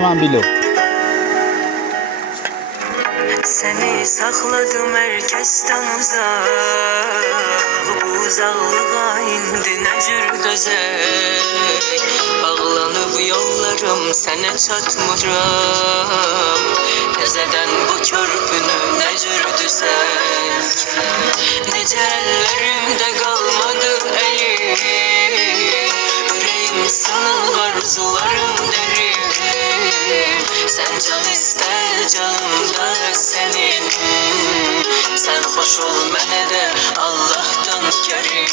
Süleyman Bilo. Seni sakladım herkesten uzak, bu uzaklığa indi ne cür dözek. Bağlanıp yollarım sene çatmıram, tezeden bu körpünü ne cür düzek. Nece ellerimde kalmadı elim, yüreğim sığ arzularım derin. Sen can iste canımda senin, sen hoş ol mene de Allah'tan kerim.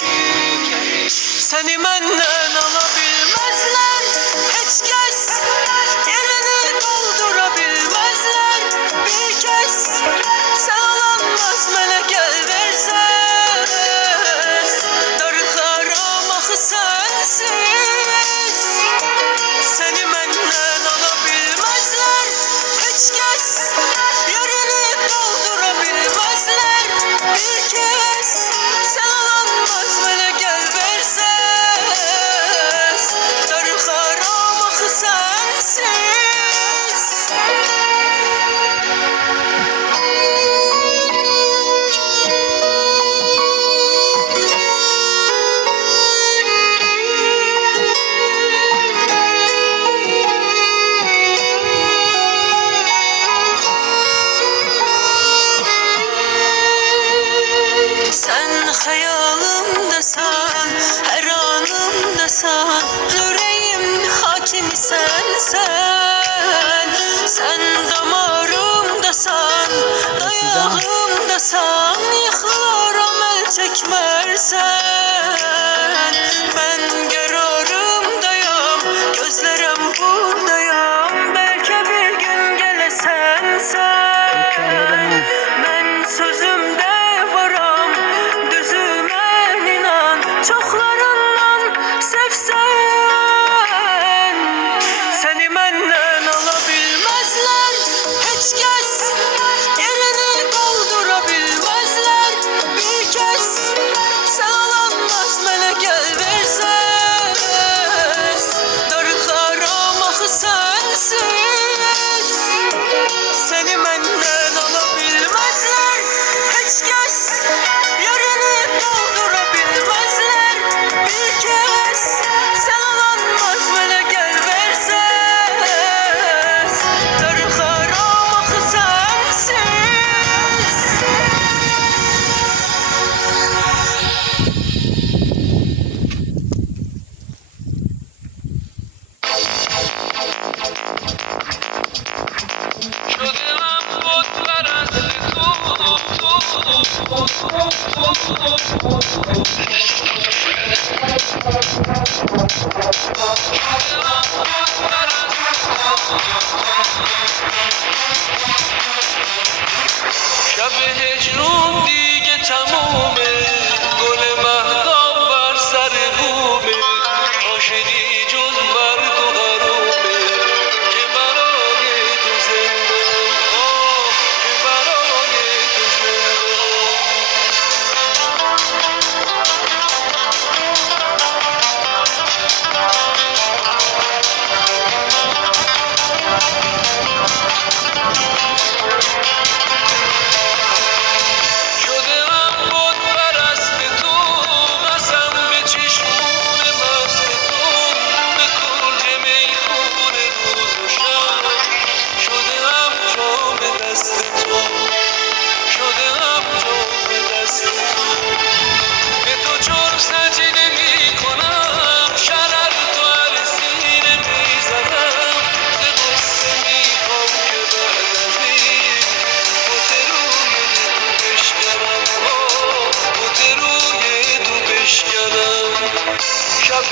Seni benden alabilmezler hiç kes, yerini doldurabilmezler bir kez. Sen alanmaz mene gel versen, darıklar amahı sensiz. Seni benden alabilmezler hiç kes, yerini doldurabilmezler bir kez. Sen alanmaz mene gel versen, darıklar amahı sensiz. Sen hayalımdasan, her anımdasan, yüreğim hakim sen. Sen damarımdasan, dayağımdasan, yıkılaram el çekmersen. Ben kararımdayım, gözlerim buradayım, belki bir gün gelesen sen. Ben sözümde varam, düzüme inan, çoklarından sevsen. Seni benden alabilmezler hiç kes, yerini doldurabilmezler bir kez. Sen alanmaz mene gel versen, darıklar amahı sensiz. Seni benden alabilmezler hiç kes, yerini doldurabilmezler bir kez. Sen alanmaz mene gel versen, darıklar amahı sensiz. شب هجرون دیگه تمومه، گل مهتاب بر سر بومه، عاشقی جز برگ و غرومه که برای تو زنده، که برای تو شدم بود پرست تو، قسم به چشمون مست تو، به کنج میخونه روز و شب، شدم جام دست تو، شدم جام دست تو. به تو چون سجده میکنم، شرر تو هر سینه میزنم، ز غصه میخوام که بعد از این بت روی تو بشکنم، بت روی تو بشکنم. شب